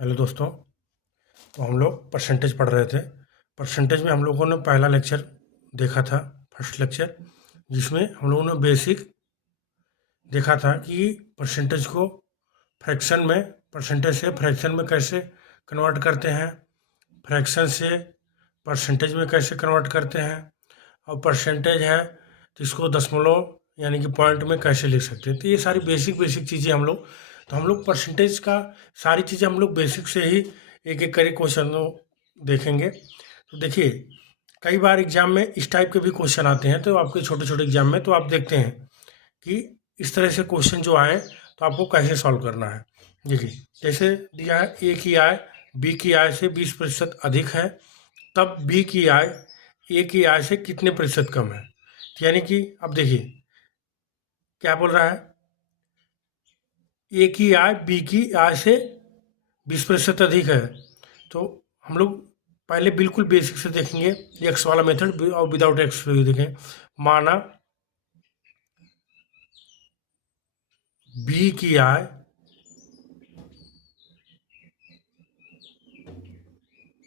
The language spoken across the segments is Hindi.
हेलो दोस्तों। तो हम लोग परसेंटेज पढ़ रहे थे। परसेंटेज में हम लोगों ने पहला लेक्चर देखा था, फर्स्ट लेक्चर, जिसमें हम लोगों ने बेसिक देखा था कि परसेंटेज को फ्रैक्शन में, परसेंटेज से फ्रैक्शन में कैसे कन्वर्ट करते हैं, फ्रैक्शन से परसेंटेज में कैसे कन्वर्ट करते हैं, और परसेंटेज है तो इसको दशमलव यानी कि पॉइंट में कैसे लिख सकते हैं। तो ये सारी बेसिक चीज़ें हम लोग परसेंटेज का सारी चीज़ें हम लोग बेसिक से ही एक एक करके क्वेश्चन देखेंगे। तो देखिए, कई बार एग्जाम में इस टाइप के भी क्वेश्चन आते हैं, तो आपके छोटे छोटे एग्जाम में तो आप देखते हैं कि इस तरह से क्वेश्चन जो आए तो आपको कैसे सॉल्व करना है। देखिए, जैसे दिया है ए की आय बी की आय से 20% अधिक है, तब बी की आय ए की आय से कितने प्रतिशत कम है। तो यानी कि अब देखिए क्या बोल रहा है, ए की आय बी की आय से 20% अधिक है। तो हम लोग पहले बिल्कुल बेसिक से देखेंगे, एक्स वाला मेथड और विदाउट एक्स देखें। माना बी की आय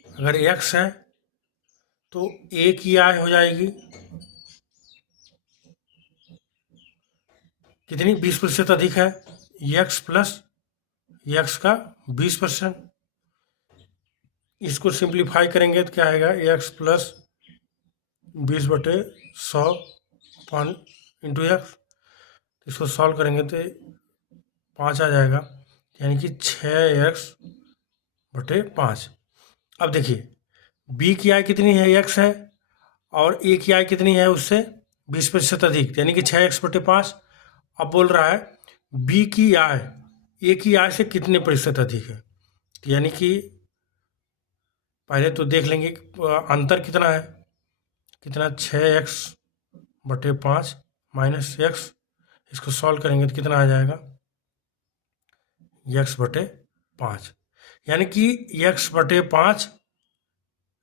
अगर एक्स है तो ए की आय हो जाएगी कितनी, 20% अधिक है, एक्स प्लस एक्स का 20%। इसको सिंप्लीफाई करेंगे तो क्या आएगा, एक्स प्लस 20/100 पान इंटू एक्स। इसको सॉल्व करेंगे तो 5 आ जाएगा, यानी कि 6x/5। अब देखिए, बी की आय कितनी है, एक्स है, और ए की आय कितनी है उससे 20% अधिक, यानी कि 6x/5। अब बोल रहा है बी की आय ए की आय से कितने प्रतिशत अधिक है। तो यानी कि पहले तो देख लेंगे अंतर कितना है, कितना 6x/5 माइनस एक्स। इसको सॉल्व करेंगे तो कितना आ जाएगा, x/5, यानी कि x/5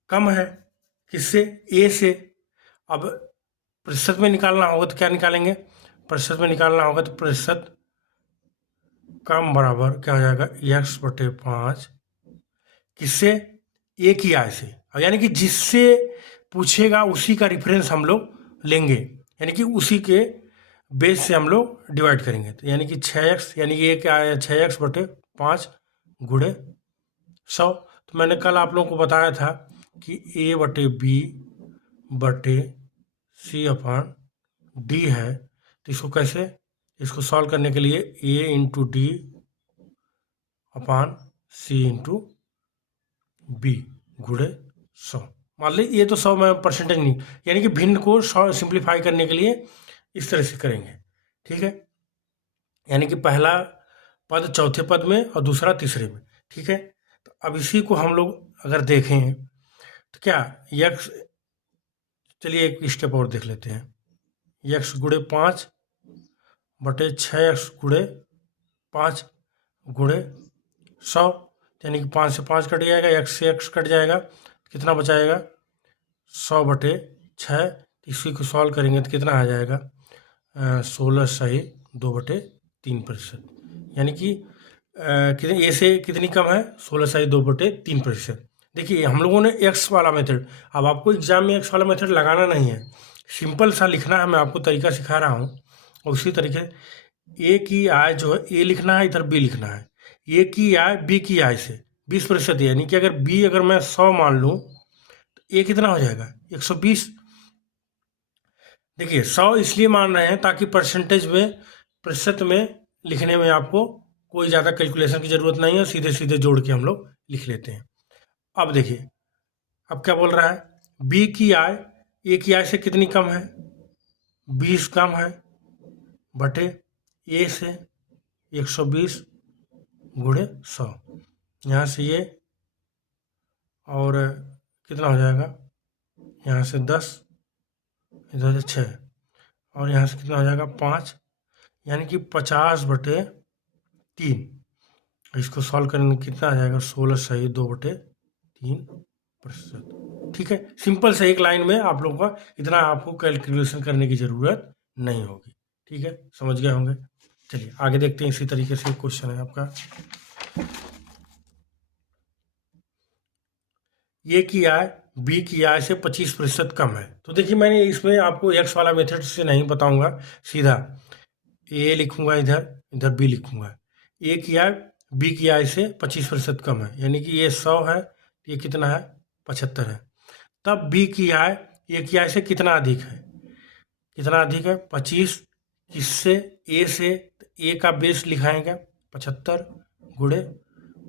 कम है किससे, ए से। अब प्रतिशत में निकालना होगा तो क्या निकालेंगे, प्रतिशत में निकालना होगा तो प्रतिशत कम बराबर क्या हो जाएगा, x/5 किससे, ए की आय से। और यानी कि जिससे पूछेगा उसी का रिफरेंस हम लोग लेंगे, यानी कि उसी के बेस से हम लोग डिवाइड करेंगे। तो यानी कि 6x, यानी कि ए क्या आया 6x/5 गुणे 100। तो मैंने कल आप लोगों को बताया था कि a/b/c/d है। तो इसको कैसे, इसको सॉल्व करने के लिए a/d/c/b गुणे 100। मान ली ये तो 100 में परसेंटेज नहीं, यानी कि भिन्न को सिंप्लीफाई करने के लिए इस तरह से करेंगे, ठीक है। यानी कि पहला पद चौथे पद में और दूसरा तीसरे में, ठीक है। तो अब इसी को हम लोग अगर देखें तो क्या यक्स, चलिए एक स्टेप और देख लेते हैं, यक्स गुणे 5/6x गुणे 5 गुणे 100, यानी कि 5 से 5 कट जाएगा, एक्स से एक्स कट जाएगा, कितना बचाएगा 100/6। इसी को सॉल्व करेंगे तो कितना आ जाएगा 16/2/3%, यानी कि कितनी ए से कितनी कम है, 16/2/3%। देखिए हम लोगों ने एक्स वाला मेथड, अब आपको एग्जाम में एक्स वाला मेथड लगाना नहीं है, सिंपल सा लिखना है। मैं आपको तरीका सिखा रहा हूँ, उसी तरीके ए की आय जो है ए लिखना है, इधर बी लिखना है। ए की आय बी की आय से 20%, यानी कि अगर बी अगर मैं 100 मान लूँ तो ए कितना हो जाएगा 120। देखिए 100 इसलिए मान रहे हैं ताकि परसेंटेज में, प्रतिशत में लिखने में आपको कोई ज़्यादा कैलकुलेशन की ज़रूरत नहीं है, सीधे सीधे जोड़ के हम लोग लिख लेते हैं। अब देखिए, अब क्या बोल रहा है, बी की आय ए की आय से कितनी कम है, 20 कम है, बटे ए से 120 गुणे 100। यहाँ से ये और कितना हो जाएगा, यहाँ से 10, इधर से 6, और यहाँ से कितना हो जाएगा 5, यानी कि 50/3। इसको सॉल्व करने में कितना आ जाएगा, 16/2/3%। ठीक है, सिंपल से एक लाइन में आप लोगों का, इतना आपको कैलकुलेशन करने की ज़रूरत नहीं होगी, ठीक है, समझ गए होंगे। चलिए आगे देखते हैं, इसी तरीके से क्वेश्चन है आपका। ए की आय बी की आय से 25% कम है। तो देखिए मैंने इसमें आपको एक्स वाला मेथड से नहीं बताऊंगा, सीधा ए लिखूंगा, इधर इधर बी लिखूंगा। ए की आय बी की आय से 25% कम है, यानी कि ये 100 है, ये कितना है 75 है। तब बी की आय ए की आय से कितना अधिक है, कितना अधिक है 25, किससे ए से, ए का बेस लिखाएंगे 75 गुणे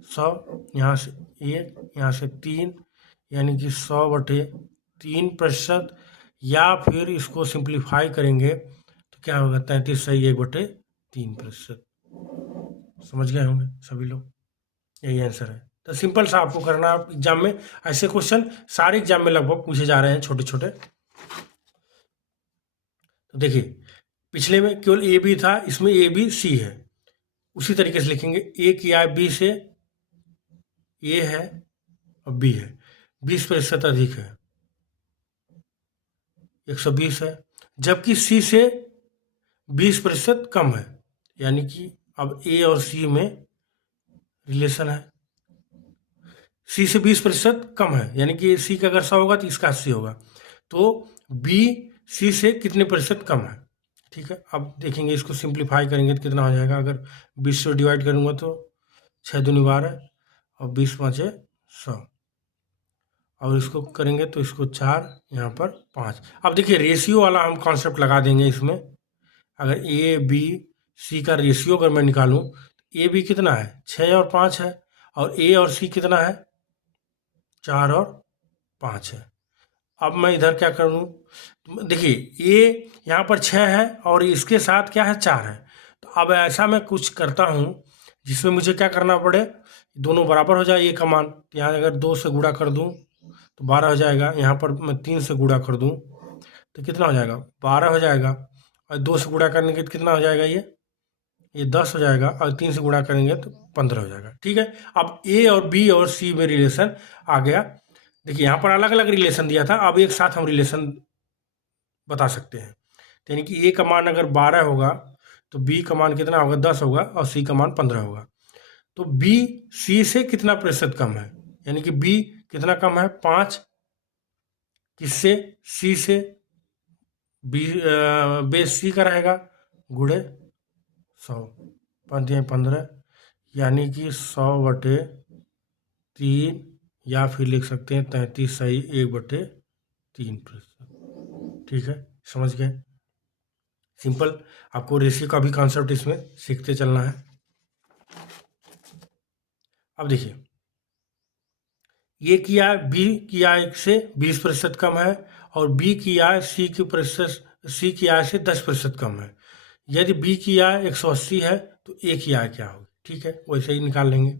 100, यहाँ से 1 यहाँ से 3, यानी कि 100/3%, या फिर इसको सिंप्लीफाई करेंगे तो क्या होगा 33 सही 1/3%। समझ गए होंगे सभी लोग, यही आंसर है। तो सिंपल सा आपको करना एग्जाम में, ऐसे क्वेश्चन सारे एग्जाम में लगभग पूछे जा रहे हैं छोटे छोटे। तो देखिए पिछले में केवल ए बी था, इसमें ए बी सी है, उसी तरीके से लिखेंगे। ए की आय बी से ए है और बी है, 20% अधिक है 120 है, जबकि सी से 20% कम है, यानी कि अब ए और सी में रिलेशन है। सी से 20% कम है, यानी कि सी का अगर 100 होगा तो इसका 80 होगा, तो बी सी से कितने प्रतिशत कम है। ठीक है, अब देखेंगे इसको सिंप्लीफाई करेंगे तो कितना हो जाएगा। अगर 20 से डिवाइड करूँगा तो 6 दूनी 12 और 20 5 100, और इसको करेंगे तो इसको 4, यहाँ पर 5। अब देखिए रेशियो वाला हम कॉन्सेप्ट लगा देंगे इसमें। अगर ए बी सी का रेशियो अगर मैं निकालूँ तो ए बी कितना है 6 और 5 है, और ए और सी कितना है 4 और 5 है। अब मैं इधर क्या करूँ, देखिए ए यहाँ पर 6 है और इसके साथ क्या है 4 है। तो अब ऐसा मैं कुछ करता हूँ जिसमें मुझे क्या करना पड़े, दोनों बराबर हो जाए ए का मान। यहाँ अगर 2 से गुणा कर दूँ तो 12 हो जाएगा, यहाँ पर मैं 3 से गुणा कर दूँ तो कितना हो जाएगा 12 हो जाएगा, और 2 से गुणा करने के तो कितना हो जाएगा, ये 10 हो जाएगा, और 3 से गुणा करेंगे तो 15 हो जाएगा। ठीक है, अब ए और बी और सी में रिलेशन आ गया। देखिए यहाँ पर अलग अलग रिलेशन दिया था, अब एक साथ हम रिलेशन बता सकते हैं। तो यानी कि ए का मान अगर 12 होगा तो बी का मान कितना होगा 10 होगा, और सी का मान 15 होगा। तो बी सी से कितना प्रतिशत कम है, यानी कि बी कितना कम है 5, किससे सी से, बी बेस सी का रहेगा गुणे 100, 15, यानी कि 100/3, या फिर लिख सकते हैं 33 सही 1/3%। ठीक है, समझ गए। सिंपल, आपको रेशियो का भी कॉन्सेप्ट इसमें सीखते चलना है। अब देखिए ए की आय बी की आय से 20% कम है, और बी की आय सी की आय से 10% कम है। यदि बी की आय 180 है तो ए की आय क्या होगी। ठीक है, वैसे ही निकाल लेंगे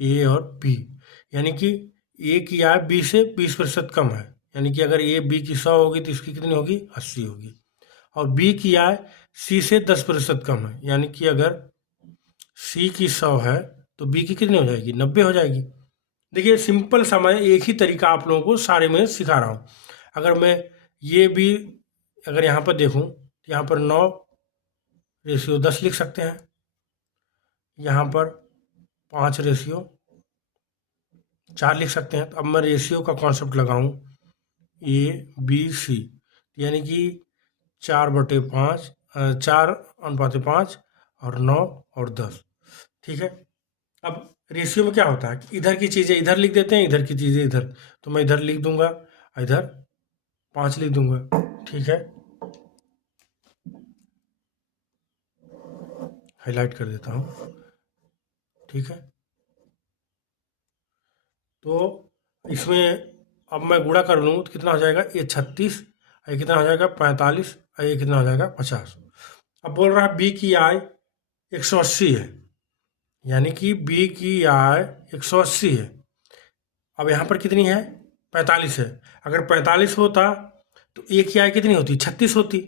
ए और बी, यानी कि ए की आय बी से 20% कम है, यानी कि अगर ए बी की 100 होगी तो इसकी कितनी होगी 80 होगी। और बी की आय सी से 10% कम है, यानी कि अगर सी की 100 है तो बी की कितनी हो जाएगी 90 हो जाएगी। देखिए सिंपल सा मैं एक ही तरीका आप लोगों को सारे में सिखा रहा हूँ। अगर मैं ये भी अगर यहाँ पर देखूँ तो यहाँ पर 9/10 लिख सकते हैं, यहाँ पर 5/4 लिख सकते हैं। तो अब मैं रेशियो का कॉन्सेप्ट लगाऊँ ए बी सी, यानी कि 4/5, 4:5 और 9 और 10। ठीक है, अब रेशियो में क्या होता है कि इधर की चीज़ें इधर लिख देते हैं, इधर की चीज़ें इधर, तो मैं इधर लिख दूंगा, इधर 5 लिख दूंगा। ठीक है, हाईलाइट कर देता हूँ। ठीक है, तो इसमें अब मैं गुणा कर लूँ तो कितना हो जाएगा, ये 36, ये कितना हो जाएगा 45, और ये कितना हो जाएगा 50। अब बोल रहा है बी की आय 180 है, यानी कि बी की आय 180 है। अब यहाँ पर कितनी है 45 है। अगर 45 होता तो ए की आय कितनी होती 36 होती,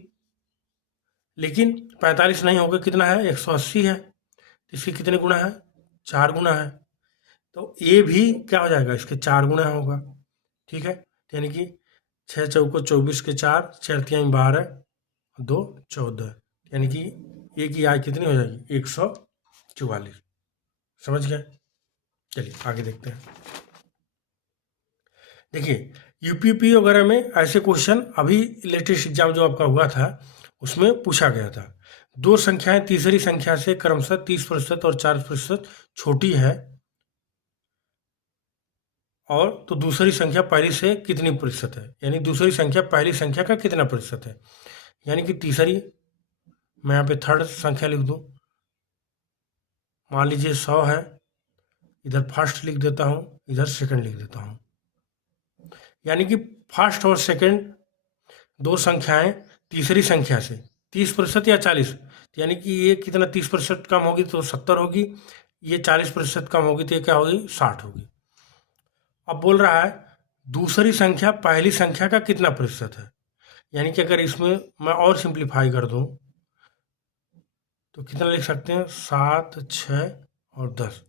लेकिन 45 नहीं होगा, कितना है 180 है, तो इसके कितने गुना है 4 गुना है। तो ए भी क्या हो जाएगा इसके 4 गुना होगा। ठीक है, यानी कि 6 चौको 24 के 4, 4 12, 2 14, यानी कि ए की आय कितनी हो जाएगी 144। समझ गए, चलिए आगे देखते हैं। देखिए यूपीपी वगैरह में ऐसे क्वेश्चन अभी लेटेस्ट एग्जाम जो आपका हुआ था उसमें पूछा गया था। दो संख्याएं तीसरी संख्या से क्रमशः 30% और 4% छोटी है और तो दूसरी संख्या पहली से कितनी प्रतिशत है, यानी दूसरी संख्या पहली संख्या का कितना प्रतिशत है। यानी कि तीसरी, मैं यहाँ पे थर्ड संख्या लिख दूँ, मान लीजिए 100 है, इधर फर्स्ट लिख देता हूँ, इधर सेकंड लिख देता हूँ। यानी कि फर्स्ट और सेकंड दो संख्याएं तीसरी संख्या से 30% या 40, यानी कि ये कितना 30% कम होगी तो 70 होगी, ये 40% कम होगी तो ये क्या होगी 60 होगी। अब बोल रहा है दूसरी संख्या पहली संख्या का कितना प्रतिशत है, यानी कि अगर इसमें मैं और सिंप्लीफाई कर दूं तो कितना लिख सकते हैं 7, 6 और 10।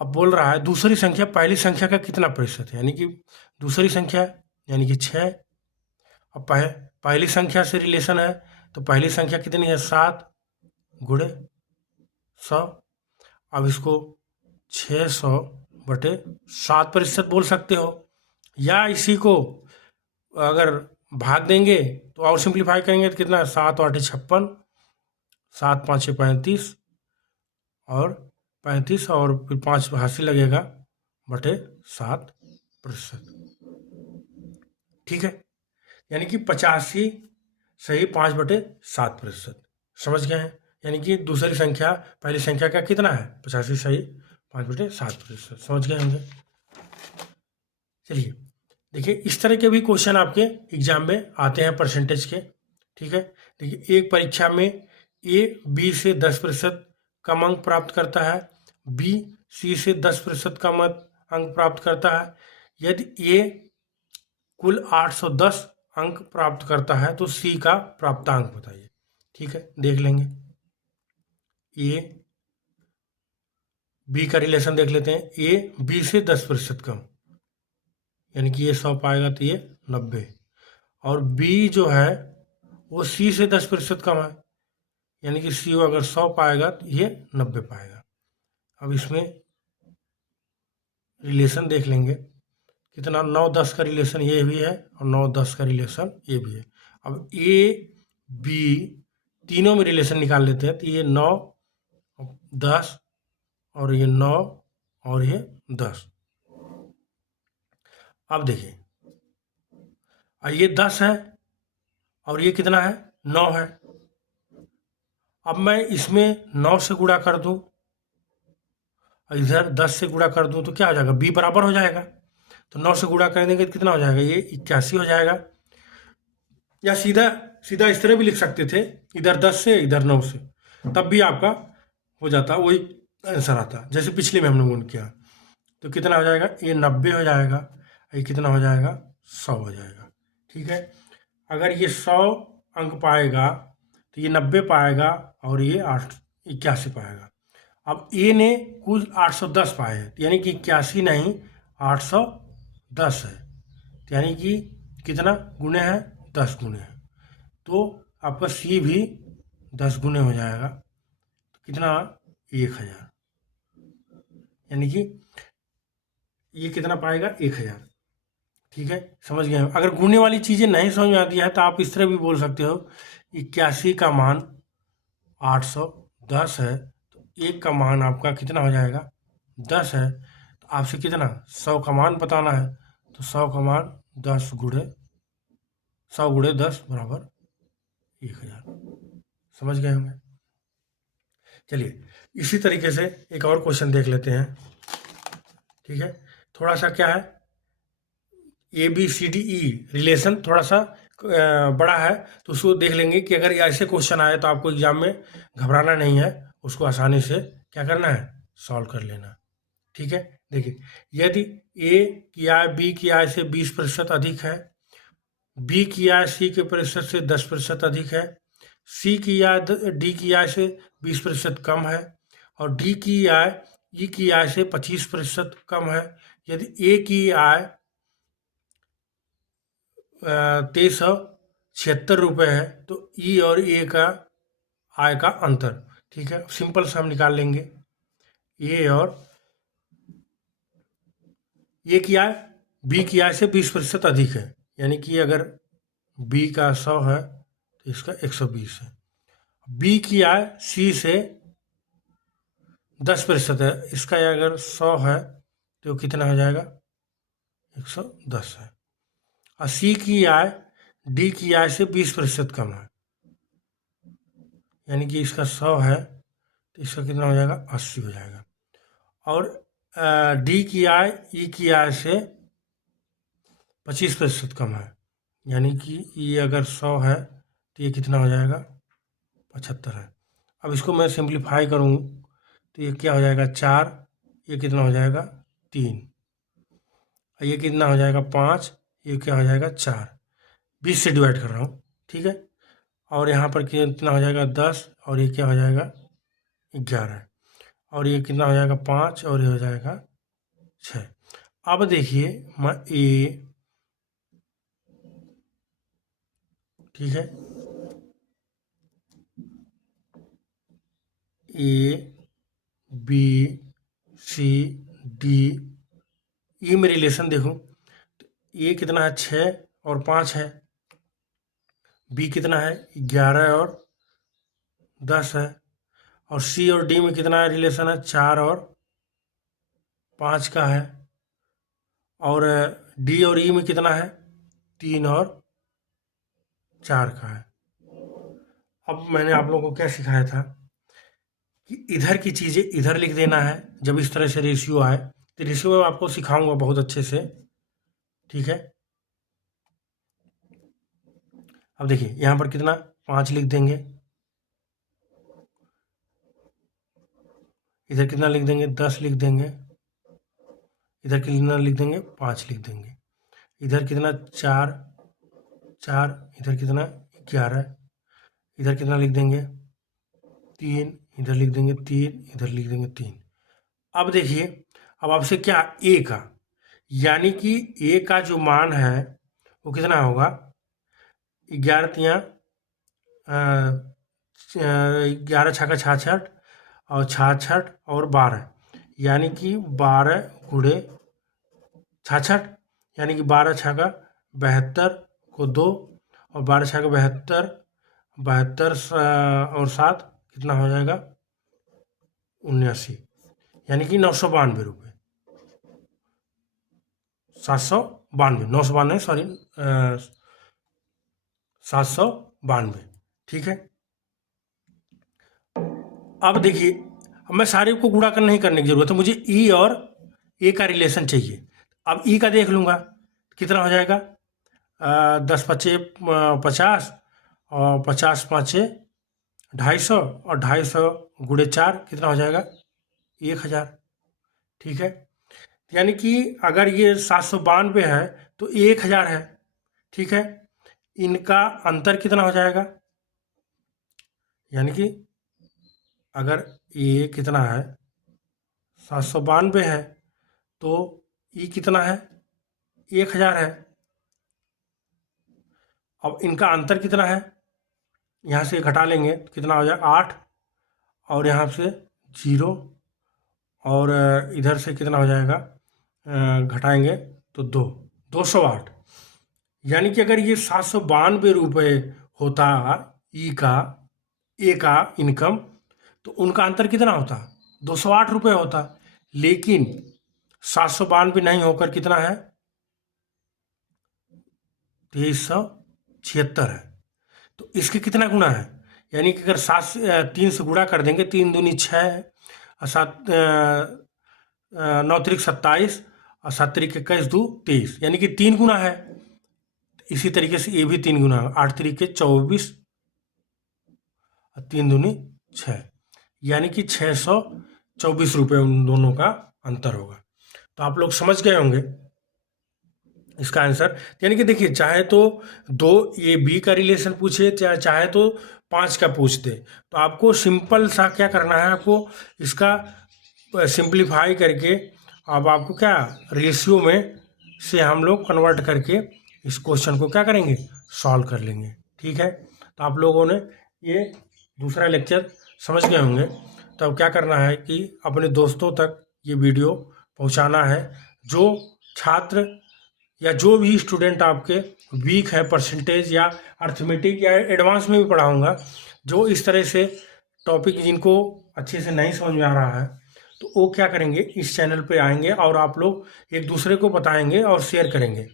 अब बोल रहा है दूसरी संख्या पहली संख्या का कितना प्रतिशत है, यानी कि दूसरी संख्या यानी कि 6। अब पहली संख्या से रिलेशन है तो पहली संख्या कितनी है 7 गुणे 100। अब इसको 600/7% बोल सकते हो, या इसी को अगर भाग देंगे तो और सिंप्लीफाई करेंगे तो कितना 7 8 56, 7 5 35 और 35 और फिर 5 हासिल लगेगा बटे 7%। ठीक है, यानी कि 85 सही 5/7%। समझ गए हैं, यानी कि दूसरी संख्या पहली संख्या का कितना है 85 सही 5/7%। समझ गए होंगे। चलिए देखिए इस तरह के भी क्वेश्चन आपके एग्जाम में आते हैं परसेंटेज के। ठीक है, देखिए एक परीक्षा में ए बी से 10% कम अंक प्राप्त करता है, बी सी से 10% कम अंक प्राप्त करता है। यदि ए कुल 810 अंक प्राप्त करता है तो सी का प्राप्तांक बताइए। ठीक है, देख लेंगे। ए बी का रिलेशन देख लेते हैं, ए बी से 10% कम, यानी कि ये 100 पाएगा तो ये 90, और बी जो है वो सी से 10% कम है, यानी कि सी अगर 100 पाएगा तो ये 90 पाएगा। अब इसमें रिलेशन देख लेंगे कितना, 9 10 का रिलेशन ये भी है और 9 10 का रिलेशन ये भी है। अब ए बी तीनों में रिलेशन निकाल लेते हैं तो ये 9 10 और ये 9 और ये 10। अब देखिए ये 10 है और ये कितना है 9 है। अब मैं इसमें 9 से गुणा कर दूं, इधर 10 से गुणा कर दूं तो क्या हो जाएगा, बी बराबर हो जाएगा। तो 9 से गुणा कर देंगे तो कितना हो जाएगा, ये 81 हो जाएगा। या सीधा सीधा इस तरह भी लिख सकते थे, इधर 10 से इधर 9 से, तब भी आपका हो जाता, वही आंसर आता जैसे पिछले में हम लोगों ने किया। तो कितना हो जाएगा, ये 90 हो जाएगा, ये कितना हो जाएगा 100 हो जाएगा। ठीक है, अगर ये 100 अंक पाएगा तो ये 90 पाएगा और ये 81 पाएगा। अब ए ने कुल 810 पाए हैं, यानी कि 81 नहीं 810 है, तो यानी कि कितना गुणे है 10 गुणे है, तो आपका सी भी 10 गुणे हो जाएगा। तो कितना 1000, यानी कि ये कितना पाएगा 1000। ठीक है, समझ गए। अगर गुणने वाली चीज़ें नहीं समझ में आती है तो आप इस तरह भी बोल सकते हो, 81 का मान 810 है तो एक का मान आपका कितना हो जाएगा 10 है, तो आपसे कितना 100 का मान बताना है, तो 100 का मान 10 गुणे 100 गुणे 10 बराबर 1000। समझ गए होंगे। चलिए इसी तरीके से एक और क्वेश्चन देख लेते हैं। ठीक है, थोड़ा सा क्या है, A B C D E relation थोड़ा सा बड़ा है, तो उसको देख लेंगे कि अगर ऐसे क्वेश्चन आए तो आपको एग्जाम में घबराना नहीं है, उसको आसानी से क्या करना है सॉल्व कर लेना। ठीक है, देखिए यदि ए की आय बी की आय से 20% अधिक है, बी की आय सी के प्रतिशत से 10% अधिक है, सी की आय डी की आय से 20% कम है, और डी की आय ई की आय से 25% कम है। यदि ए की आय 2376 है तो ई और ए का आय का अंतर। ठीक है, सिंपल सा हम निकाल लेंगे, ए और ए की आय बी की आय से 20% अधिक है, यानी कि अगर बी का 100 है तो इसका 120 है। बी की आय सी से 10% है, इसका अगर 100 है तो कितना हो जाएगा, 110 है। और सी की आय डी की आय से 20% कम है, यानी कि इसका 100 है तो इसका कितना हो जाएगा, 80 हो जाएगा। और डी की आय ई की आय से 25% कम है, यानी कि ई अगर 100 है तो ये कितना हो जाएगा, 75 है। अब इसको मैं सिंप्लीफाई करूँ तो ये क्या हो जाएगा, 4, ये कितना हो जाएगा, 3, और ये कितना हो जाएगा, 5, ये क्या हो जाएगा, 4। 20 से डिवाइड कर रहा हूँ, ठीक है। और यहाँ पर कितना हो जाएगा, 10, और ये क्या हो जाएगा, 11, और ये कितना हो जाएगा, 5, और ये हो जाएगा 6। अब देखिए मैं ए, ठीक है, ए बी सी डी, ये में रिलेशन देखूं तो ए कितना है, 6 और 5 है। बी कितना है, 11 और 10 है। और सी और डी में कितना रिलेशन है, 4 और 5 का है। और डी और ई में कितना है, 3 और 4 का है। अब मैंने आप लोगों को क्या सिखाया था कि इधर की चीज़ें इधर लिख देना है जब इस तरह से रेशियो आए, तो रेशियो मैं आपको सिखाऊंगा बहुत अच्छे से, ठीक है। अब देखिए यहाँ पर कितना, 5 लिख देंगे, इधर कितना लिख देंगे, 10 लिख देंगे, इधर कितना लिख देंगे, 5 लिख देंगे, इधर कितना, 4, 4, इधर कितना, 11, इधर कितना लिख देंगे, 3, इधर लिख देंगे 3, इधर लिख देंगे 3। अब देखिए, अब आपसे क्या, ए का, यानी कि ए का जो मान है वो कितना होगा, 11 तियाँ 11 छक्का 66 और 66 और 12, यानी कि 12 गुणे 66, यानी कि 12 छक्का 72 को 2, और 12 छक्का 72, 72 और 7 कितना हो जाएगा, 79, यानी कि 992 रुपये, 792, 992 सॉरी, 792, ठीक है। अब देखिए, अब मैं सारे को गुणा कर नहीं करने की जरूरत है, मुझे ई और ए का रिलेशन चाहिए। अब ई का देख लूँगा कितना हो जाएगा, 10 पचे 50, और 50 पाँचे 250, और 250 गुणे 4 कितना हो जाएगा, 1000, ठीक है। यानी कि अगर ये 792 है तो 1000 है, ठीक है। इनका अंतर कितना हो जाएगा, यानी कि अगर ये कितना है, 792 है तो ई कितना है, 1000 है। अब इनका अंतर कितना है, यहाँ से घटा लेंगे तो कितना हो जाएगा, 8, और यहाँ से 0, और इधर से कितना हो जाएगा, घटाएंगे तो 208, यानी कि अगर ये 792 रुपये होता ई का, ए का इनकम, तो उनका अंतर कितना होता, 208 रुपये होता। लेकिन 792 नहीं होकर कितना है, 2376 है। तो इसके कितना गुना है, यानी कि अगर 3 से गुणा कर देंगे, 3 दूनी 6, और 7 9 तिरिक 27, और 7 तिरिक 21 2 23, यानी कि 3 गुना है। इसी तरीके से ये भी 3 गुना है, 8 तिरिक 24, और 3 दूनी 6, यानी कि 624 रुपये उन दोनों का अंतर होगा। तो आप लोग समझ गए होंगे इसका आंसर। यानी कि देखिए, चाहे तो 2 ए बी का रिलेशन पूछे, चाहे तो 5 का पूछ दे, तो आपको सिंपल सा क्या करना है, आपको इसका सिंप्लीफाई करके अब आपको क्या, रेशियो में से हम लोग कन्वर्ट करके इस क्वेश्चन को क्या करेंगे, सॉल्व कर लेंगे, ठीक है। तो आप लोगों ने ये दूसरा लेक्चर समझ गए होंगे। तो अब क्या करना है कि अपने दोस्तों तक ये वीडियो पहुंचाना है। जो छात्र या जो भी स्टूडेंट आपके वीक है परसेंटेज या अर्थमेटिक या एडवांस में भी पढ़ाऊँगा, जो इस तरह से टॉपिक जिनको अच्छे से नहीं समझ में आ रहा है, तो वो क्या करेंगे, इस चैनल पे आएंगे और आप लोग एक दूसरे को बताएंगे और शेयर करेंगे।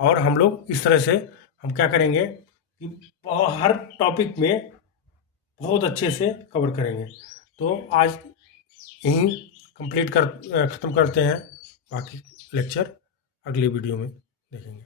और हम लोग इस तरह से हम क्या करेंगे कि हर टॉपिक में बहुत अच्छे से कवर करेंगे। तो आज यहीं ख़त्म करते हैं, बाकी लेक्चर अगली वीडियो में देखेंगे।